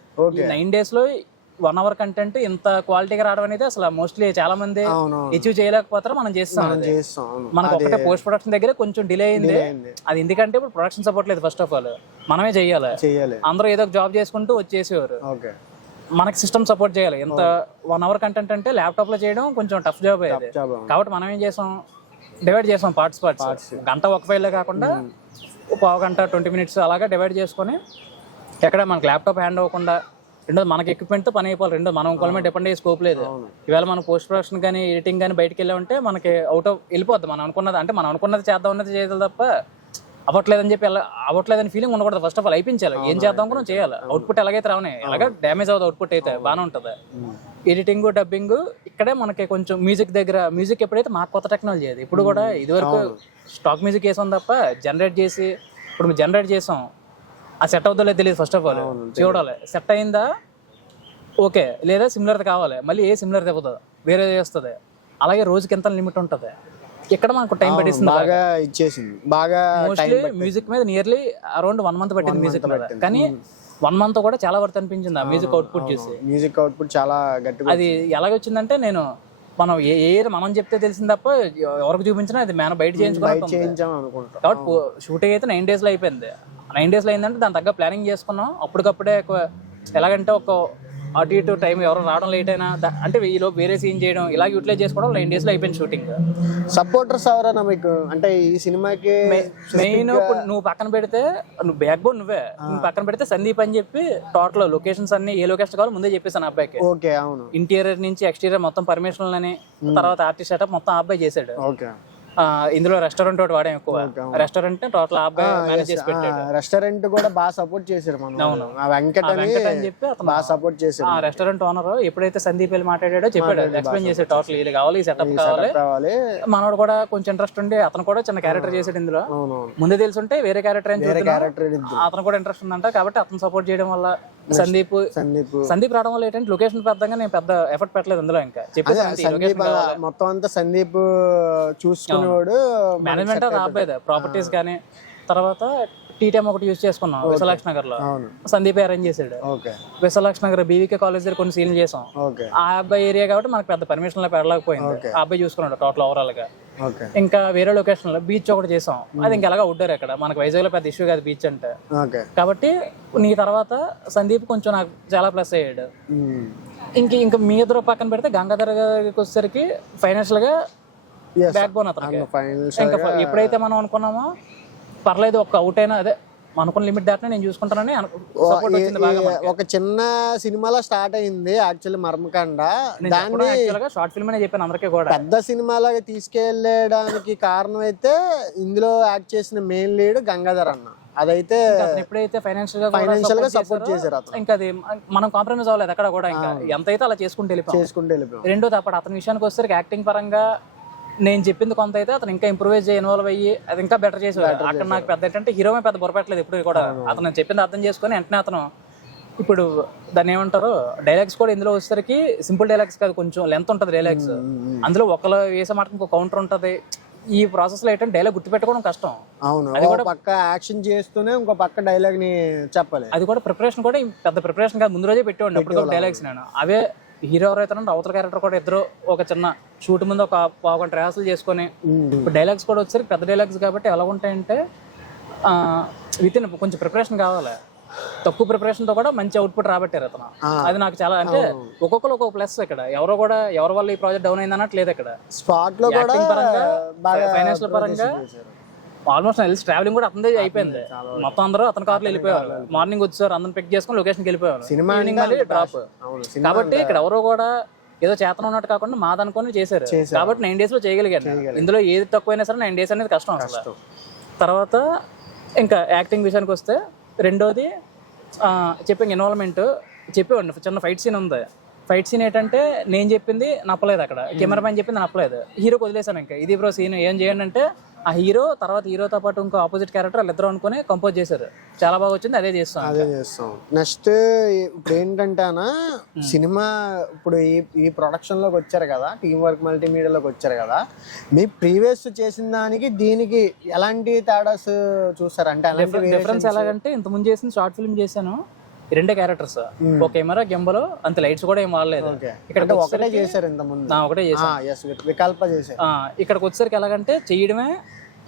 9 days లో 1 hour కంటెంట్ ఇంత క్వాలిటీగా రావడం అనేది అసలు మోస్ట్లీ చాలా మంది అచీవ్ చేయలేకపోతారు. మనం చేస్తాం. మనకు ఒకటే పోస్ట్ ప్రొడక్షన్ దగ్గర కొంచెం డిలే అయింది. అది ఎందుకంటే ఇప్పుడు ప్రొడక్షన్ సపోర్ట్ లేదు. ఫస్ట్ ఆఫ్ ఆల్ మనమే చెయ్యాలి. అందరూ ఏదో ఒక జాబ్ చేసుకుంటూ వచ్చేసేవారు. మనకి సిస్టమ్ సపోర్ట్ చేయాలి. ఇంత 1 hour కంటెంట్ అంటే ల్యాప్టాప్ లో చేయడం కొంచెం టఫ్ జాబ్ అయ్యేది. కాబట్టి మనం ఏం చేసాం, డివైడ్ చేసాం పార్ట్స్. గంట ఒక ఫైల్లో కాకుండా 1/2 గంట 20 minutes అలాగా డివైడ్ చేసుకొని ఎక్కడ మనకి ల్యాప్టాప్ హ్యాండ్ అవ్వకుండా, రెండోది మనకి ఎక్విప్మెంట్తో పని అయిపోవాలి. రెండోది మనం ఇంకోళ్ళ మీద డిపెండ్ అయ్యే స్కోప్ లేదు. ఇవాళ మనం పోస్ట్ ప్రొడక్షన్ కానీ ఎడిటింగ్ కానీ బయటకు వెళ్ళామంటే మనకి వెళ్ళిపోద్ది. మనం అనుకున్నది చేద్దాం అన్నది చేయాలి తప్ప అవ్వట్లేదని ఫీలింగ్ ఉండకూడదు. ఫస్ట్ ఆఫ్ ఆల్ అయిపించాలి. ఏం చేద్దాం కూడా చేయాలి. అవుట్పుట్ ఎలాగైతే రావనే ఎలాగ డ్యామేజ్ అవుతుంది. అవుట్పుట్ అయితే బాగానే ఉంటుంది. ఎడిటింగ్ డబ్బింగ్ ఇక్కడే మనకి కొంచెం మ్యూజిక్ ఎప్పుడైతే మాకు కొత్త టెక్నాలజీ అది. ఇప్పుడు కూడా ఇదివరకు స్టాక్ మ్యూజిక్ వేసాం తప్ప జనరేట్ చేసాం. ఆ సెట్ అవుతుందో తెలియదు. ఫస్ట్ ఆఫ్ ఆల్ చూడాలి సెట్ అయిందా ఓకే, లేదా సిమిలర్ కావాలి. మళ్ళీ ఏ సిమిలర్ తెప్పుతుంది వేరే చేస్తుంది. అలాగే రోజుకి ఎంత లిమిట్ ఉంటుంది. ఇక్కడ మనకు టైం పట్టిస్తుంది. మోస్ట్లీ మ్యూజిక్ మీద నియర్లీ అరౌండ్ 1 month పట్టింది మ్యూజిక్ మీద. కానీ 1 month కూడా చాలా వర్త్ అనిపించింది ఆ మ్యూజిక్ అవుట్పుట్ చూసి. మ్యూజిక్ అవుట్పుట్ చాలా గట్టిగా. అది ఎలాగొచ్చిందంటే మనం చెప్తే తెలిసింది తప్ప ఎవరికి చూపించినా అది మనం బయట చేయించుకున్నాం. కాబట్టి షూటింగ్ అయితే 9 days లో అయిపోయింది. 9 days లో అయిందంటే దాని తగ్గ ప్లానింగ్ చేసుకున్నాం. అప్పటికప్పుడే ఎలాగంటే ఒక అటు ఇటు టైం ఎవరు రావడం లేట్ అయినా అంటే వేరే సీన్ చేయడం ఇలా యూటిలైజ్ చేసుకోవడం 9 days లో అయిపోయింది షూటింగ్. సపోర్టర్స్ ఎవరైనా మీకు అంటే ఈ సినిమాకి మెయిన్ నువ్వు పక్కన పెడితే బ్యాక్ బోన్ నువ్వు పక్కన పెడితే సందీప్ అని చెప్పి టోటల్ లొకేషన్స్ అన్ని ఏ లొకేషన్ కావాలో ముందే చెప్పేసాను అబ్బాయికి. ఓకే. అవును. ఇంటీరియర్ నుంచి ఎక్స్టీరియర్ మొత్తం పర్మిషన్లు అని తర్వాత ఆర్టిస్ట్ సెటప్ మొత్తం అబ్బాయి చేశాడు. ఇందులో రెస్టారెంట్ ఒకటి వాడాం ఎక్కువ. రెస్టారెంట్ టోటల్ అబ్బాయి మేనేజ్ చేసి పెట్టాడు. రెస్టారెంట్ కూడా బాగా సపోర్ట్ చేశారు మనం. అవును. ఆ వెంకట్ అని చెప్పి అతను బాగా సపోర్ట్ చేశారు. ఆ రెస్టారెంట్ ఓనర్ ఎప్పుడైతే సందీప్ వెళ్ళి మాట్లాడాడో చెప్పాడు, ఎక్స్ప్లెయిన్ చేసాడు టోటల్ ఇది కావాలి, ఈ సెటప్ కావాలి. మనోడు కూడా కొంచెం ఇంట్రెస్ట్ ఉండి అతను కూడా చిన్న క్యారెక్టర్ చేసాడు ఇందులో. ముందే తెలుసుంటే వేరే క్యారెక్టర్ అతను కూడా ఇంట్రెస్ట్ ఉందంట. కాబట్టి అతను సపోర్ట్ చేయడం వల్ల సందీప్ రావడం వల్ల ఏంటంటే లొకేషన్ పెద్దగా నేను పెద్ద ఎఫర్ట్ పెట్టలేదు ఇందులో. ఇంకా చెప్పేసి మొత్తం అంతా సందీప్ చూసుకునేవాడు. మేనేజ్మెంట్ రాబోయేది ప్రాపర్టీస్ కానీ. తర్వాత టీటీఎం ఒకటి యూజ్ చేసుకున్నాం విశాలాక్ష నగర్ లో, సందీప్ అరేంజ్ చేసాడు. విశాలాక్ష నగర్ బీవీకే కాలేజ్ దగ్గర కొన్ని సీన్లు చేసాం. ఆ అబ్బాయి ఏరియా కాబట్టి మనకు పెద్ద పర్మిషన్ లో పెడలేకపోయింది. ఆ అబ్బాయి చూసుకున్నాడు టోటల్ ఓవరాల్ గా. ఇంకా వేరే లొకేషన్ లో బీచ్ ఒకటి చేసాం. అది ఇంకా ఎలాగా అవుట్డోర్ అక్కడ మనకి వైజాగ్ లో పెద్ద ఇష్యూ కాదు బీచ్ అంటే. కాబట్టి నీ తర్వాత సందీప్ కొంచెం నాకు చాలా ప్లస్ అయ్యాడు. ఇంకా మీ ఇద్దరు పక్కన పెడితే గంగాధర్ గారికి వచ్చేసరికి ఫైనాన్షియల్ గా బ్యాక్ బోన్ అతనికి. ఇంకా ఎప్పుడైతే మనం అనుకున్నామో పర్లేదు ఒక్క అవుట్ అయినా అదే అనుకున్న లిమిట్ దాటినా నేను చూసుకుంటానని ఒక చిన్న సినిమాలో స్టార్ట్ అయింది యాక్చువల్లీ మర్మకాండ. దాన్ని షార్ట్ ఫిల్మ్ అనే చెప్పాను అందరికీ కూడా. పెద్ద సినిమాలాగా తీసుకెళ్లడానికి కారణం అయితే ఇందులో యాక్ట్ చేసిన మెయిన్ లీడ్ గంగాధర్ అన్న. అదైతే ఎప్పుడైతే ఫైనాన్షియల్ గా సపోర్ట్ చేశారు ఇంకా అది మనం కాంప్రమైజ్ అవ్వలేదు అక్కడ కూడా. ఇంకా ఎంత అయితే అలా చేసుకుంటూ వెళ్ళిపోయాం. రెండోది అప్పుడు అతని విషయానికి వస్తే యాక్టింగ్ పరంగా నేను చెప్పింది కొంత అయితే అతను ఇంకా ఇంప్రూవైజ్ ఇన్వాల్వ్ అయ్యి అది ఇంకా బెటర్ చేసేవాడు. అక్కడ నాకు పెద్ద ఏంటంటే హీరోమే పెద్ద బొరపెట్టలేదు ఇప్పుడు కూడా. అతను చెప్పింది అర్థం చేసుకొని వెంటనే అతను ఇప్పుడు దాన్ని ఏమంటారు డైలాగ్స్ కూడా ఇందులో వచ్చేసరికి సింపుల్ డైలాగ్స్ కాదు, కొంచెం లెంత్ ఉంటుంది డైలాగ్స్. అందులో ఒకళ్ళు వేసే మాటకి ఇంకో కౌంటర్ ఉంటుంది. ఈ ప్రాసెస్ లో ఏంటంటే డైలాగ్ గుర్తుపెట్టుకోవడం కష్టం. అవును, అది కూడా పక్క యాక్షన్ చేస్తూనే ఇంకో పక్క డైలాగ్ ని చెప్పాలి. అది కూడా ప్రిపరేషన్ కూడా పెద్ద ప్రిపరేషన్ కాదు, ముందు రోజే పెట్టేవాడిని ఎప్పుడు డైలాగ్స్. నేను అవే హీరో ఎవరైతే అవతల క్యారెక్టర్ కూడా ఇద్దరు ఒక చిన్న షూట్ ముందు ఒక పావుగంట రిహార్సల్ చేసుకొని ఇప్పుడు డైలాగ్స్ కూడా వచ్చేసరికి పెద్ద డైలాగ్స్ కాబట్టి ఎలా ఉంటాయంటే విత్ ఇన్ కొంచెం ప్రిపరేషన్ కావాలి. తక్కువ ప్రిపరేషన్ తో కూడా మంచి అవుట్పుట్ రాబట్టారు అతను. అది నాకు చాలా అంటే ఒక్కొక్కరు ఒక్కొక్క ప్లస్. ఇక్కడ ఎవరో కూడా ఎవరి వల్ల ఈ ప్రాజెక్ట్ డౌన్ అయింది అన్నట్లేదు. ఇక్కడ స్పాట్ లో పరంగా ఫైనాన్షియల్ పరంగా ఆల్మోస్ట్ ట్రావెలింగ్ కూడా అతనిదే అయిపోయింది. మొత్తం అందరూ అతని కార్లో వెళ్ళిపోయారు. మార్నింగ్ వచ్చారు, అందరిని పిక్ చేసుకుని లొకేషన్కి వెళ్ళిపోయారు. ఈవినింగ్ మళ్ళీ డ్రాప్. కాబట్టి ఇక్కడ ఎవరో కూడా ఏదో చేతన ఉన్నట్టు కాకుండా మాదనుకొని చేశారు. కాబట్టి 9 days లో చేయగలిగాను. ఇందులో ఏది తక్కువైనా సరే 9 days అనేది కష్టం అసలు. తర్వాత ఇంకా యాక్టింగ్ విషయానికి వస్తే రెండోది చెప్పిన ఇన్వాల్వ్మెంట్ చెప్పేవాడిని. చిన్న ఫైట్ సీన్ ఉంది. ఫైట్ సీన్ ఏంటంటే నేను చెప్పింది నప్పలేదు, అక్కడ కెమెరామెన్ చెప్పింది నప్పలేదు, హీరోకి వదిలేసాను. ఇంకా ఇది బ్రో సీన్ ఏం చేయండి అంటే ఆ హీరో తర్వాత హీరోతో పాటు ఇంకో ఆపోజిట్ క్యారెక్టర్ వాళ్ళిద్దరు అనుకుని కంపోజ్ చేశారు. చాలా బాగా వచ్చింది, అదే చేస్తాం. నెక్స్ట్ ఇప్పుడు ఏంటంటే అన్న సినిమా ఇప్పుడు ఈ ప్రొడక్షన్ లోకి వచ్చారు కదా, టీమ్ వర్క్ మల్టీమీడియాలోకి వచ్చారు కదా, మీ ప్రీవియస్ చేసిన దానికి దీనికి ఎలాంటి తేడాస్ చూసారు? అంటే డిఫరెన్స్ ఎలాగంటే ఇంత ముందు చేసిన షార్ట్ ఫిల్మ్ చేశాను, రెండే క్యారెక్టర్స్, ఒక కెమెరా గింబలో అంత లైట్స్ కూడా ఏం వాడలేదు. ఇక్కడ ఒకటే చేశారు, ఒకటే చేశాను, వికల్ప చేశారు. ఇక్కడికి వచ్చేసరికి ఎలాగంటే చేయడమే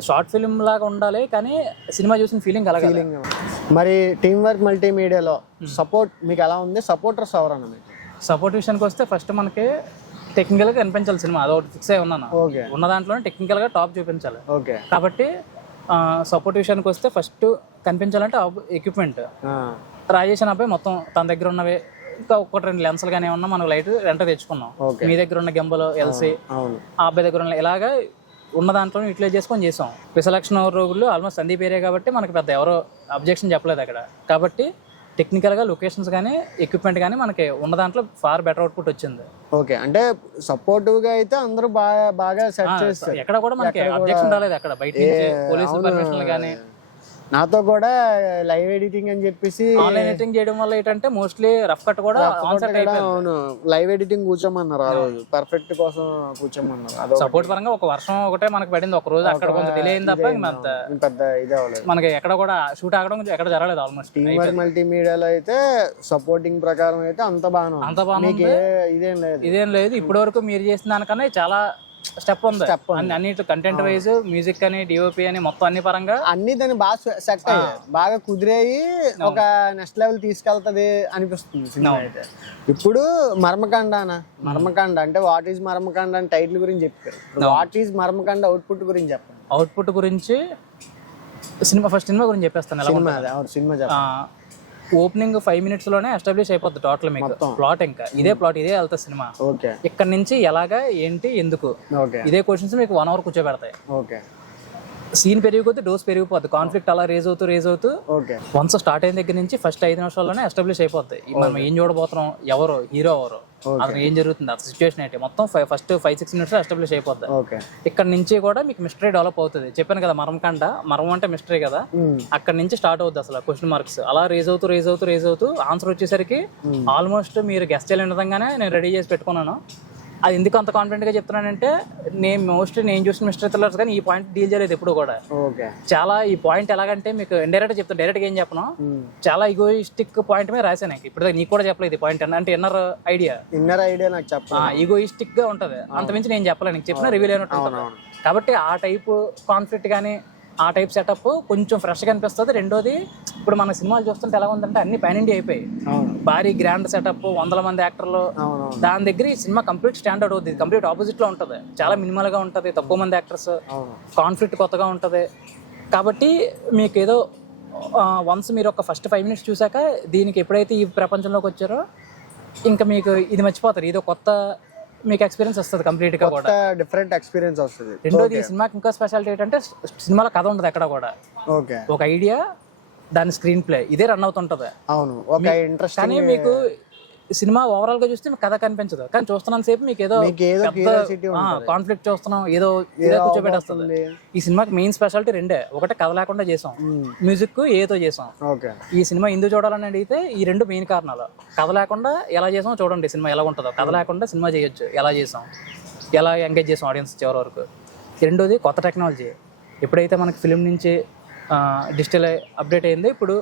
షార్ట్ ఫిల్మ్ లాగా ఉండాలి, కానీ సినిమా చూసిన ఫీలింగ్ అలాగే. మరి టీమ్ వర్క్ మల్టీమీడియాలో సపోర్ట్ మీకు ఎలా ఉంది? సపోర్టర్స్ ఎవరన్నా మీకు? సపోర్ట్ విషయానికి వస్తే ఫస్ట్ మనకి టెక్నికల్ గా కనిపించాలి సినిమా, అదొకటి ఫిక్స్ అయి ఉన్నాను. ఉన్న దాంట్లోనే టెక్నికల్ గా టాప్ చూపించాలి. కాబట్టి సపోర్ట్ విషయానికి వస్తే ఫస్ట్ కనిపించాలంటే ఎక్విప్మెంట్. రాజేష్ అబ్బాయి మొత్తం తన దగ్గర ఉన్నవి ఇంకా ఒకటి 2 లెన్సులు కానీ ఏమన్నా మనం లైట్ రెంట్ తెచ్చుకున్నాం. మీ దగ్గర ఉన్న గింబల్ ఎల్సీ, ఆ అబ్బాయి దగ్గర ఉన్న ఇలాగా ఉన్న దాంట్లో యూటిలైజ్ చేసుకొని చేసాం. విశాలక్షణ రోజుల్లో ఆల్మోస్ట్ సందీప్ ఏరియా కాబట్టి మనకి పెద్ద ఎవరో అబ్జెక్షన్ చెప్పలేదు అక్కడ. కాబట్టి టెక్నికల్గా లొకేషన్స్ కానీ ఎక్విప్మెంట్ కానీ మనకి ఉన్న దాంట్లో ఫార్ బెటర్ అవుట్పుట్ వచ్చింది. ఓకే, అంటే సపోర్టివ్గా అయితే అందరూ బాగా సెట్ చేస్తారు. ఎక్కడ కూడా మనకి అబ్జెక్షన్ రాలేదు అక్కడ బయట నుంచి పోలీసులు పర్మిషన్లు కానీ. నాతో కూడా లైవ్ ఎడిటింగ్ అని చెప్పేసి ఆన్లైన్ ఎడిటింగ్ చేయడం వల్ల ఏంటంటే మోస్ట్లీ రఫ్ కట్ కూడా అవును లైవ్ ఎడిటింగ్ కూర్చోమన్నారు. ఆ రోజు పర్ఫెక్ట్ కోసం కూర్చోమన్నారు. సపోర్ట్ పరంగా ఒక వర్షం ఒకటే మనకి పడింది ఒక రోజు, అక్కడ కొంచెం డిలే అయింది తప్ప పెద్ద ఇది అవ్వలేదు మనకి. ఎక్కడ కూడా షూట్ ఆగడం ఎక్కడ జరగలేదు ఆల్మోస్ట్. టీమ్ వర్క్ మల్టీమీడియాలో అయితే సపోర్టింగ్ ప్రకారం అయితే అంత బాగుంది, ఇదేం లేదు. ఇప్పటి వరకు మీరు చేసిన దానికన్నా చాలా స్టెప్ ఉంది. అన్నిటి కంటెంట్ వైజ్, మ్యూజిక్ అని, డిఓపి అని, మొత్తం అన్ని పరంగా అన్ని దాన్ని బాగా సెట్ అయ్యాయి, బాగా కుదిరేయి ఒక నెక్స్ట్ లెవెల్ తీసుకెళ్తది అనిపిస్తుంది సినిమా అయితే. ఇప్పుడు మర్మకాండ అంటే వాట్ ఈజ్ మర్మకాండ అని టైటిల్ గురించి చెప్పారు. వాట్ ఈజ్ మర్మకాండ అవుట్పుట్ గురించి చెప్పండి. అవుట్పుట్ గురించి సినిమా గురించి చెప్పేస్తాను. సినిమా ఓపెనింగ్ 5 minutes లోనే ఎస్టాబ్లిష్ అయిపోద్ది టోటల్ మీకు ప్లాట్. ఇంకా ఇదే ప్లాట్, ఇదే వెళ్తుంది సినిమా. ఓకే. ఇక్కడ నుంచి ఎలాగా, ఏంటి, ఎందుకు, ఓకే, ఇదే క్వశ్చన్స్ మీకు 1 hour కూర్చోబెడతాయి. ఓకే. సీన్ పెరిగిపోతే డోస్ పెరిగిపోద్ది, కాన్ఫ్లిక్ట్ అలా రేజ్ అవుతూ ఓకే. వన్స్ స్టార్ట్ అయిన దగ్గర నుంచి ఫస్ట్ 5 నిమిషాల్లోనే ఎస్టాబ్లిష్ అయిపోద్ది. మనం ఏం చూడబోతున్నాం, ఎవరు హీరో, అసలు ఏం జరుగుతుంది, అసలు సిచ్యువేషన్ ఏంటి, మొత్తం ఫస్ట్ 5-6 minutes ఎస్టాబ్లిష్ అయిపోద్ది. ఓకే. ఇక్కడ నుంచి కూడా మీకు మిస్టరీ డెవలప్ అవుతుంది. చెప్పాను కదా మర్మకాండ, మర్మం అంటే మిస్టరీ కదా, అక్కడ నుంచి స్టార్ట్ అవుద్ది అసలు క్వశ్చన్ మార్క్స్. అలా రేజ్ అవుతూ ఆన్సర్ వచ్చేసరికి ఆల్మోస్ట్ మీరు గెస్ట్ చేయలేని విధంగానే నేను రెడీ చేసి పెట్టుకున్నాను. అది ఎందుకు అంత కాన్ఫిడెంట్గా చెప్తున్నానంటే, నేను చూసిన మిస్టర్ థ్రిల్లర్స్ కానీ ఈ పాయింట్ డీల్ చేయలేదు ఎప్పుడు కూడా. చాలా ఈ పాయింట్ ఎలాగంటే మీకు ఇండైరెక్ట్ చెప్తాను, డైరెక్ట్గా ఏం చెప్పను, చాలా ఈగోయిస్టిక్ పాయింట్ మీద రాశాను. ఇప్పుడు నీకు కూడా చెప్పలేదు ఈ పాయింట్ అంటే ఇన్నర్ ఐడియా నాకు చెప్పాలి. ఈగోయిస్టిక్ గా ఉంటది, అంతమించి నేను చెప్పలేను, నీకు చెప్పిన రివీల్ అయినట్టు. కాబట్టి ఆ టైప్ కాన్ఫ్లిక్ట్ కానీ ఆ టైప్ సెటప్ కొంచెం ఫ్రెష్గా అనిపిస్తుంది. రెండోది, ఇప్పుడు మన సినిమాలు చూస్తుంటే ఎలా ఉందంటే అన్ని పాన్ ఇండియా అయిపోయి, భారీ గ్రాండ్ సెటప్, 100 మంది యాక్టర్లు, దాని దగ్గర ఈ సినిమా కంప్లీట్ స్టాండర్డ్ అవుతుంది. కంప్లీట్ ఆపోజిట్ లో ఉంటది, చాలా మినిమల్ గా ఉంటది, తక్కువ మంది యాక్టర్స్, కాన్ఫ్లిక్ట్ కొత్తగా ఉంటది. కాబట్టి మీకు ఏదో వన్స్ మీరు ఒక ఫస్ట్ 5 minutes చూసాక దీనికి ఎప్పుడైతే ఈ ప్రపంచంలోకి వచ్చారో ఇంకా మీకు ఇది మర్చిపోతారు. ఇదో కొత్త మీకు ఎక్స్పీరియన్స్ వస్తుంది, కంప్లీట్ గా కూడా డిఫరెంట్ ఎక్స్పీరియన్స్ వస్తుంది. రెండోది, ఈ సినిమాకి ఇంకా స్పెషాలిటీ ఏంటంటే సినిమాలో కథ ఉండదు ఎక్కడ కూడా. ఒక ఐడియా, దాని స్క్రీన్ ప్లే ఇదే రన్ అవుతుంటది. అవును, ఒక ఇంట్రెస్ట్. కానీ మీకు సినిమా ఓవరాల్ గా చూస్తే మీకు కథ కనిపించదు, కానీ చూస్తున్నాను సేపు మీకు ఏదో కాన్ఫ్లిక్ట్ చూస్తున్నాం, ఏదో కూర్చోబెట్టేస్తుంది. ఈ సినిమాకి మెయిన్ స్పెషాలిటీ రెండే, ఒకటి కథ లేకుండా చేసాం, మ్యూజిక్ ఏదో చేసాం. ఈ సినిమా ఎందుకు చూడాలని అడిగితే ఈ రెండు మెయిన్ కారణాలు. కథ లేకుండా ఎలా చేసాం చూడండి సినిమా ఎలా ఉంటుందో, కథ లేకుండా సినిమా చేయొచ్చు ఎలా చేసాం, ఎలా ఎంగేజ్ చేసాం ఆడియన్స్ చివరి వరకు. రెండోది, కొత్త టెక్నాలజీ. ఎప్పుడైతే మనకి ఫిలిం నుంచి డిజిటల్ అప్డేట్ అయింది, ఇప్పుడు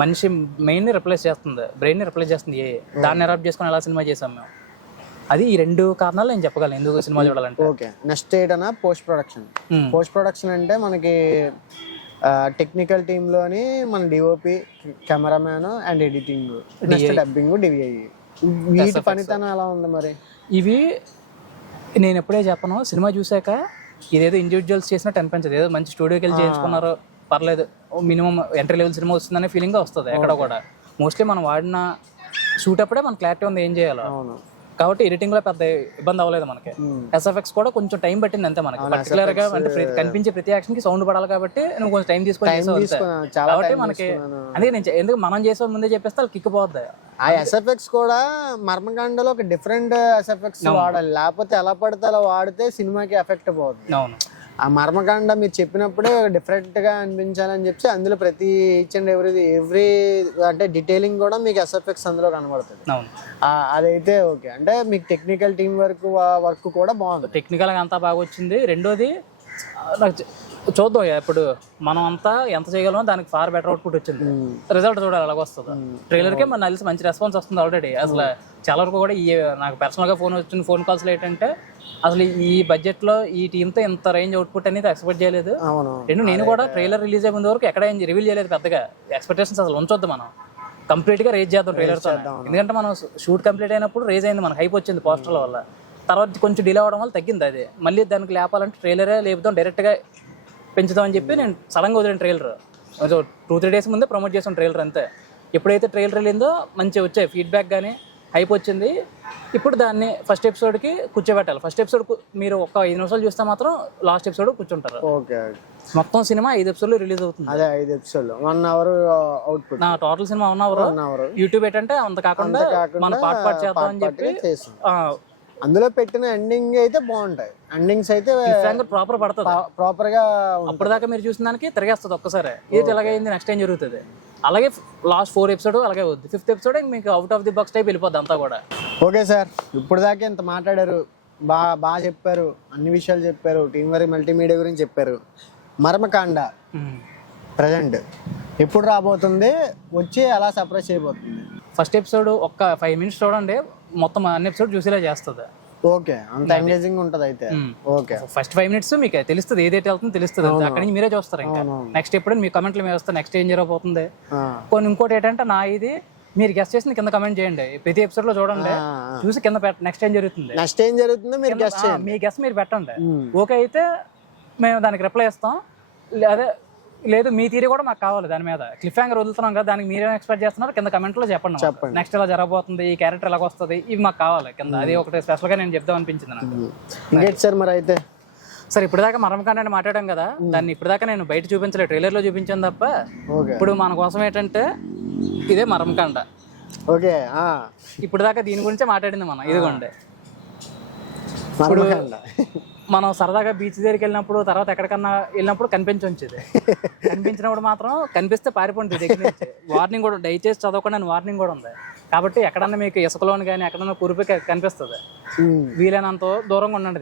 మనిషి మెయిన్ని రిప్లేస్ చేస్తుంది, బ్రెయిన్ని రిప్లేస్ చేస్తుంది దాన్ని అడాప్ట్ చేసుకుని ఎలా సినిమా చేసాం మేము. అది ఈ రెండు కారణాలు నేను చెప్పగలను ఎందుకు సినిమా చూడాలంటే. ఓకే. నెక్స్ట్ ఏంటన్నా పోస్ట్ ప్రొడక్షన్. పోస్ట్ ప్రొడక్షన్ అంటే మనకి టెక్నికల్ టీంలోని మన DOP, cameraman and editing, next dubbing, DVI, వీటి పనితనం ఎలా ఉంది మరి? ఇవి నేను ఎప్పుడే చెప్పను, సినిమా చూసాక ఇదేదో ఇండివిజువల్స్ చేసినట్టు అనిపించదు. ఏదో మంచి స్టూడియోకి వెళ్ళి చేయించుకున్నారు, పర్లేదు, మినిమం ఎంట్రీ లెవెల్ సినిమా వస్తుందనే ఫీలింగ్ వస్తుంది ఎక్కడ కూడా. మోస్ట్లీ మనం వాడిన షూట్ అప్పుడే మన క్లారిటీ ఉంది ఏం చేయాలో, కాబట్టి ఎడిటింగ్ లో పెద్ద ఇబ్బంది అవ్వలేదు మనకి. ఎస్ఎఫ్ఎక్స్ కూడా కొంచెం టైం పట్టింది అంతే మనకి, పర్టికులర్ గా అంటే కనిపించే ప్రతి యాక్షన్ కి సౌండ్ పడాలి కాబట్టి నువ్వు కొంచెం టైం తీసుకొని కాబట్టి మనకి. అందుకే నేను ఎందుకు మనం చేసే ముందే చెప్పేస్తే వాళ్ళు కిక్ పోద్ది. ఆ ఎస్ఎఫ్ఎక్స్ కూడా మర్మకాండలో ఒక డిఫరెంట్ ఎస్ఎఫ్ఎక్స్ వాడాలి, లేకపోతే ఎలా పడితే అలా వాడితే సినిమాకి ఎఫెక్ట్ పోతుంది. అవును, ఆ మర్మకాండ మీరు చెప్పినప్పుడే డిఫరెంట్ గా అనిపించాలని చెప్పి అందులో ప్రతి ఈచ్ అండ్ ఎవ్రీ అంటే డీటెయిలింగ్ కూడా మీకు ఎస్ఎఫ్ఎక్స్ అందులో కనబడుతుంది. అదైతే ఓకే. అంటే మీకు టెక్నికల్ టీం వర్క్ కూడా బాగుంది, టెక్నికల్ గా అంతా బాగా వచ్చింది. రెండోది, నాకు చూద్దాం ఇప్పుడు మనం అంతా ఎంత చేయగలమో దానికి ఫార్ బెటర్ అవుట్పుట్ వచ్చింది. రిజల్ట్ చూడాలి ఎలాగ వస్తుంది. ట్రైలర్ కే మన కలిసి మంచి రెస్పాన్స్ వస్తుంది ఆల్రెడీ. అసలు చాలా వరకు కూడా నాకు పర్సనల్ గా వచ్చిన ఫోన్ కాల్స్ ఏంటంటే అసలు ఈ బడ్జెట్ లో ఈ టీమ్ తో ఇంత రేంజ్ అవుట్పుట్ అనేది ఎక్స్పెక్ట్ చేయలేదు. నేను కూడా ట్రైలర్ రిలీజ్ అయ్యే ముందు వరకు ఎక్కడ ఏం రివీల్ చేయలేదు పెద్దగా. ఎక్స్పెక్టేషన్స్ అసలు ఉంచొద్దు, మనం కంప్లీట్ గా రేజ్ చేద్దాం ట్రైలర్ తో. ఎందుకంటే మనం షూట్ కంప్లీట్ అయినప్పుడు రేజ్ అయింది, మనకు హైప్ వచ్చింది పోస్టర్ల వల్ల. తర్వాత కొంచెం డిలే అవడం వల్ల తగ్గింది అది. మళ్ళీ దానికి లేపాలంటే ట్రైలరే లేపుదాం, డైరెక్ట్ గా పెంచుదాం అని చెప్పి నేను సడన్ గా వదిలేను ట్రైలర్. 2-3 days ముందే ప్రమోట్ చేసాం ట్రైలర్ అంతే. ఎప్పుడైతే ట్రైలర్ వెళ్ళిందో మంచిగా వచ్చాయి ఫీడ్బ్యాక్ కానీ హైప్ వచ్చింది. ఇప్పుడు దాన్ని ఫస్ట్ ఎపిసోడ్కి కూర్చోబెట్టాలి. ఫస్ట్ ఎపిసోడ్ మీరు ఒక 5 నిమిషాలు చూస్తే మాత్రం లాస్ట్ ఎపిసోడ్ కూర్చుంటారు. మొత్తం సినిమా 5 episodes రిలీజ్ అవుతుంది. అదే 5 episodes 1 hour అవుట్పుట్. నా టోటల్ సినిమా 1 hour. యూట్యూబ్ ఏంటంటే అంత కాకుండా మన పార్ట్ చేద్దాం అని చెప్పి అందులో పెట్టిన ఎండింగ్ అయితే బాగుంటాయి. ఎండింగ్స్ అయితే ప్రాపర్ పడుతుంది, ప్రాపర్ గా. అప్పటిదాకా మీరు చూసిన దానికి తిరిగేస్తుంది ఒక్కసారి. ఏది ఎలాగైంది నెక్స్ట్ టైం జరుగుతుంది. అలాగే లాస్ట్ 4 episodes అలాగే అవుతుంది. 5th episode మీకు out of the box type వెళ్ళిపోద్ది అంతా కూడా. ఓకే సార్, ఇప్పుడు దాకా ఇంత మాట్లాడారు, బాగా చెప్పారు, అన్ని విషయాలు చెప్పారు, టీమ్ వర్క్ మల్టీమీడియా గురించి చెప్పారు. మర్మకాండ ప్రజెంట్ ఎప్పుడు రాబోతుంది, వచ్చి ఎలా సర్ప్రైజ్ చేయబోతుంది? ఫస్ట్ ఎపిసోడ్ ఒక్క 5 minutes చూడండి, మొత్తం అన్ని ఎపిసోడ్ చూసేలా చేస్తుంది. ఓకే, అంత ఎంగేజింగ్ ఉంటది అయితే. ఓకే, ఫస్ట్ 5 minutes మీకు తెలుస్తుంది, ఏదైతే వెళ్తుందో తెలుస్తుంది. అక్కడి నుంచి మీరే చూస్తారు. ఇంకా నెక్స్ట్ ఎప్పుడు మీ కమెంట్లు మీరు వస్తారు, నెక్స్ట్ ఏం జరగబోతుంది. కొన్ని ఇంకోటి ఏంటంటే ఇది మీరు గెస్ట్ చేసింది కింద కమెంట్ చేయండి. ప్రతి ఎపిసోడ్ లో చూడండి, చూసి కింద నెక్స్ట్ ఏం జరుగుతుంది మీరు గెస్ట్ చేయండి. మీ గెస్ట్ మీరు పెట్టండి. ఓకే అయితే మేము దానికి రిప్లై ఇస్తాం. అదే లేదు మీ థియరీ కూడా మాకు కావాలి దాని మీద. క్లిఫ్ హ్యాంగర్ వదులుతున్నాం కదా, దానికి మీరేం ఎక్స్పెక్ట్ చేస్తున్నారు కింద కమెంట్ లో చెప్పండి. నెక్స్ట్ ఇలా జరగబోతుంది, ఈ క్యారెక్టర్ ఎలాగ వస్తుంది, ఇవి మాకు కావాలి కింద. అది ఒకటి స్పెషల్ గా నేను చెప్దాం అనిపించింది నాకు. ఇంకేంటి సార్ మరి అయితే? సార్ ఇప్పటిదాకా మరమకాండ అని మాట్లాడాం కదా, దాన్ని ఇప్పటిదాకా నేను బయట చూపించలేదు, ట్రైలర్ లో చూపించాను తప్ప. ఇప్పుడు మన కోసం ఏంటంటే ఇదే మరమకాండ. ఓకే, ఇప్పుడు దాకా దీని గురించే మాట్లాడింది మనం. ఇదిగోండి, మరమకాండ. మనం సరదాగా బీచ్ దగ్గరికి వెళ్ళినప్పుడు, తర్వాత ఎక్కడికన్నా వెళ్ళినప్పుడు కనిపించొచ్చేది. కనిపించినప్పుడు మాత్రం కనిపిస్తే పారిపోండి దగ్గర నుంచి. వార్నింగ్ కూడా, దయచేసి చదవకుండా అని వార్నింగ్ కూడా ఉంది. కాబట్టి ఎక్కడన్నా మీకు ఇసుకలోని కానీ ఎక్కడన్నా కురిపి కనిపిస్తుంది, వీలైనంత దూరంగా ఉండండి.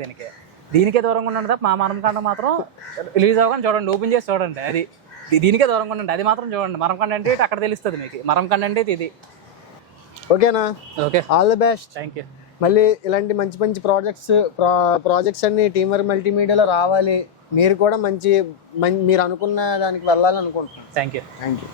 దీనికే దూరంగా ఉండండి తప్ప మా మరమకాండ మాత్రం రిలీజ్ అవ్వగానే చూడండి, ఓపెన్ చేసి చూడండి. అది దీనికే దూరంగా ఉండండి, అది మాత్రం చూడండి. మరమకాండ అంటే అక్కడ తెలుస్తుంది మీకు, మరమకాండ అంటే ఇది. ఓకేనా? Okay, all the best. Thank you. మళ్ళీ ఇలాంటి మంచి మంచి ప్రాజెక్ట్స్ అన్ని టీమర్ మల్టీమీడియాలో రావాలి. మీరు కూడా మీరు అనుకున్న దానికి వెళ్ళాలని అనుకుంటున్నాను. Thank you.